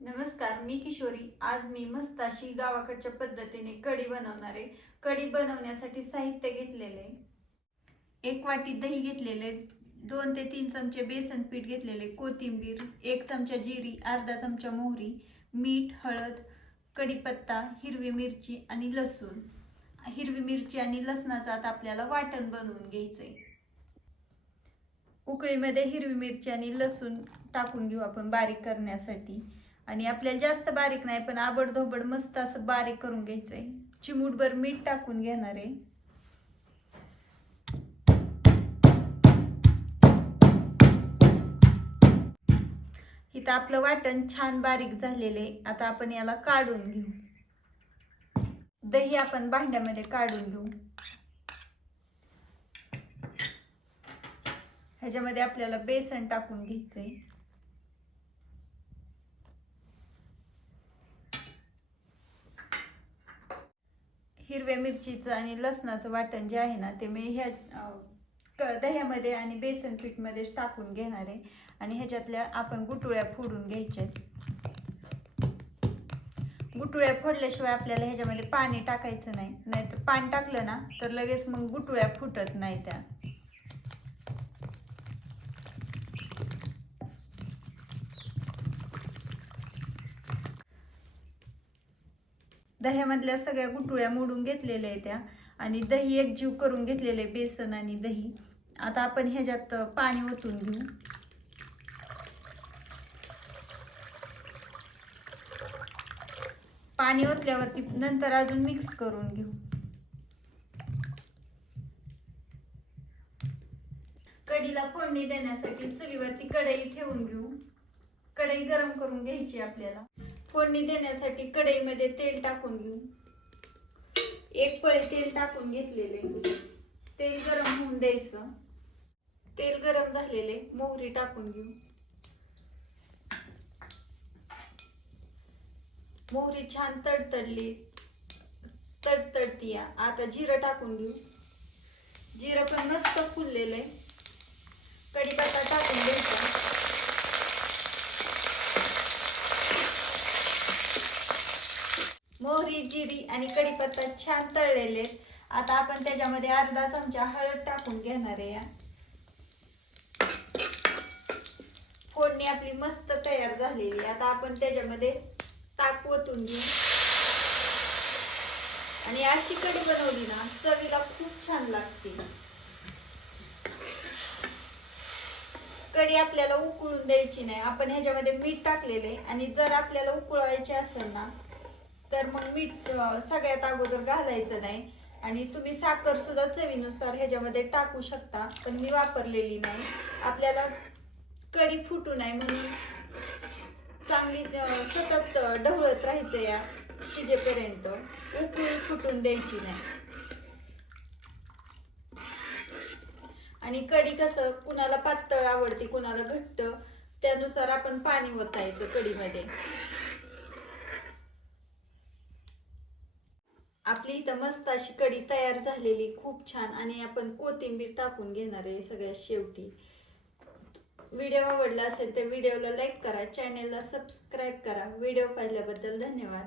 नमस्कार मी किशोरी. आज मी मस्त अशी गावाकडच्या पद्धतीने कढी बनवणार आहे. कढी बनवण्यासाठी साहित्य घेतलेले एक वाटी दही घेतलेले दोन ते तीन चमचे बेसन पीठ घेतलेले कोथिंबीर एक चमचा जिरी अर्धा चमचा मोहरी मीठ हळद कढीपत्ता हिरवी मिरची आणि लसूण. हिरवी मिरची आणि लसणाचं आता आपल्याला वाटण बनवून घ्यायचंय. उकळीमध्ये हिरवी मिरची आणि लसूण टाकून घेऊ आपण बारीक करण्यासाठी. आणि आपल्याला जास्त बारीक नाही पण आबडधोबड मस्त असं बारीक करून घ्यायचंय. चिमूटभर मीठ टाकून घेणार आहे. इथं आपलं वाटण छान बारीक झालेले आता आपण याला काढून घेऊ. दही आपण भांड्यामध्ये काढून घेऊ. ह्याच्यामध्ये आपल्याला बेसन टाकून घ्यायचंय. हिरव्या मिरचीचं आणि लसणाचं वाटण जे आहे ना ते मी ह्या दह्यामध्ये आणि बेसन पीठमध्ये टाकून घेणार आहे. आणि ह्याच्यातल्या आपण गुटुळ्या फोडून घ्यायच्या गुटुळ्या फोडल्याशिवाय आपल्याला ह्याच्यामध्ये पाणी टाकायचं नाही. नाहीतर पाणी टाकलं ना तर लगेच मग गुटुळ्या फुटत नाही त्या. दह्यामधल्या सगळ्या गुटुळ्या मोडून घेतलेल्या आहेत त्या. आणि दही एक जीव करून घेतलेले बेसन आणि दही. आता आपण ह्याच्यात पाणी ओतून घेऊ. पाणी ओतल्यावरती नंतर अजून मिक्स करून घेऊ. कढीला फोडणी देण्यासाठी चुलीवरती कढई ठेवून घेऊ. कढई गरम करून घ्यायची आपल्याला. फोडणी देण्यासाठी कढईमध्ये तेल टाकून घेऊ. एक पळी तेल टाकून घेतलेले. तेल गरम होऊन द्यायचं. तेल गरम झालेले मोहरी टाकून घेऊ. मोहरी छान तडतडली. तडतडती आता जिरं टाकून घेऊ. जिरं पण मस्त फुललेलं आहे कढीपत्ता टाकून द्यायचा मोहरी जिरी आणि कढीपत्ता छान तळलेले आता आपण त्याच्यामध्ये अर्धा चमचा हळद टाकून घेणार आहे या. फोडणी आपली मस्त तयार झालेली आता आपण त्याच्यामध्ये ताक ओतून घेऊ. आणि अशी कढी बनवली ना चवीला खूप छान लागते. कढी आपल्याला उकळून द्यायची नाही. आपण ह्याच्यामध्ये मीठ टाकलेले आणि जर आपल्याला उकळवायचे असेल ना तर मग मीठ सगळ्यात अगोदर घालायचं नाही. आणि तुम्ही साखर सुद्धा चवीनुसार ह्याच्यामध्ये टाकू शकता पण मी वापरलेली नाही. आपल्याला कढी फुटू नये म्हणून चांगली सतत ढवळत राहायचं या शिजेपर्यंत. उकळी फुटून द्यायची नाही. आणि कढी कसं कुणाला पातळ आवडते कुणाला घट्ट त्यानुसार आपण पाणी ओतायचं कढीमध्ये. आपली इथं मस्त अशी कढी तयार झालेली खूप छान. आणि आपण कोथिंबीर टाकून घेणार आहे सगळ्यात शेवटी. व्हिडिओ आवडला असेल तर व्हिडिओला लाईक करा चॅनेलला सबस्क्राईब करा. व्हिडिओ पाहिल्याबद्दल धन्यवाद.